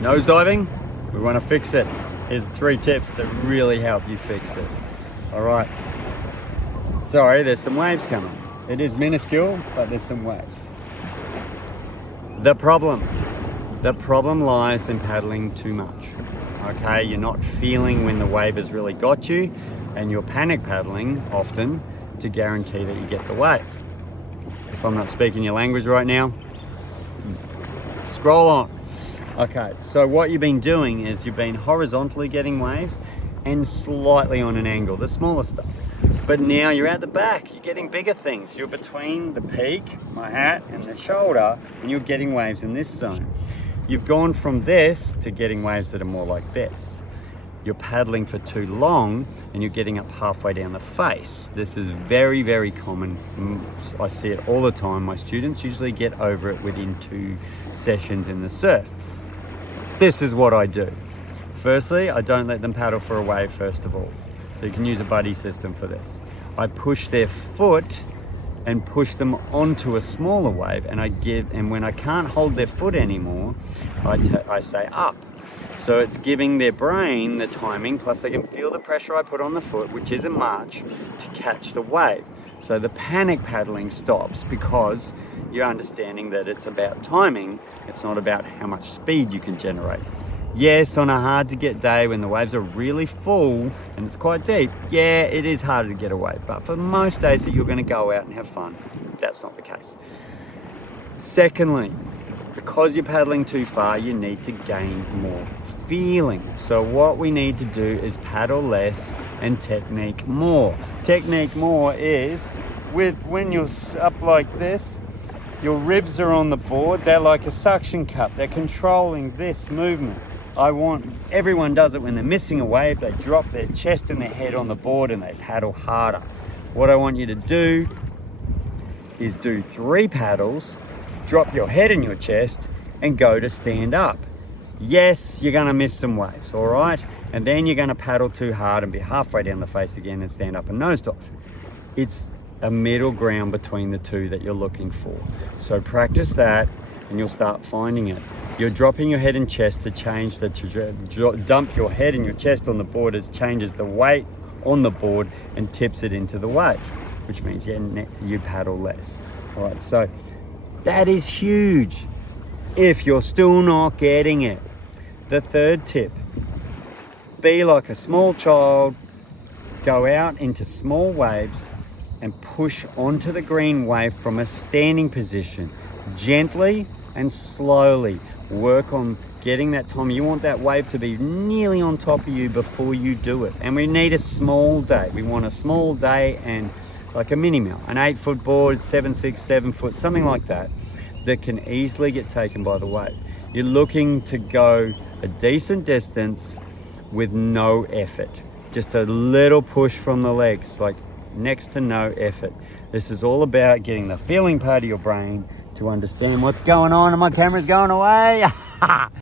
Nosediving, we want to fix it. Here's 3 tips to really help you fix it. All right. Sorry, there's some waves coming. It is minuscule, but there's some waves. The problem lies in paddling too much. Okay, you're not feeling when the wave has really got you, and you're panic paddling often to guarantee that you get the wave. If I'm not speaking your language right now, scroll on. Okay, so what you've been doing is you've been horizontally getting waves and slightly on an angle, the smaller stuff. But now you're at the back, you're getting bigger things. You're between the peak, my hat, and the shoulder, and you're getting waves in this zone. You've gone from this to getting waves that are more like this. You're paddling for too long and you're getting up halfway down the face. This is very, very common. I see it all the time. My students usually get over it within 2 sessions in the surf. This is what I do. Firstly, I don't let them paddle for a wave first of all. So you can use a buddy system for this. I push their foot and push them onto a smaller wave, and when I can't hold their foot anymore, I say up. So it's giving their brain the timing, plus they can feel the pressure I put on the foot, which isn't much, to catch the wave. So the panic paddling stops because you're understanding that it's about timing, it's not about how much speed you can generate. Yes, on a hard to get day when the waves are really full and it's quite deep, yeah, it is harder to get a wave. But for most days that you're going to go out and have fun, that's not the case. Secondly, because you're paddling too far, you need to gain more feeling. So what we need to do is paddle less and technique more. Technique more is when you're up like this, your ribs are on the board, they're like a suction cup, they're controlling this movement. Everyone does it when they're missing a wave, they drop their chest and their head on the board and they paddle harder. What I want you to do is do 3 paddles, drop your head and your chest and go to stand up. Yes, you're gonna miss some waves, all right? And then you're gonna paddle too hard and be halfway down the face again and stand up and nosedive. It's a middle ground between the 2 that you're looking for. So practice that and you'll start finding it. You're dropping your head and chest to change dump your head and your chest on the board as changes the weight on the board and tips it into the wave, which means you paddle less. All right, so that is huge if you're still not getting it. The 3rd tip, be like a small child, go out into small waves and push onto the green wave from a standing position. Gently and slowly work on getting that time. You want that wave to be nearly on top of you before you do it. And we need a small day. We want a small day and like a mini mill, an 8-foot board, 7-6, 7-foot, something like that can easily get taken by the wave. You're looking to go a decent distance with no effort. Just a little push from the legs, like next to no effort. This is all about getting the feeling part of your brain to understand what's going on, and my camera's going away.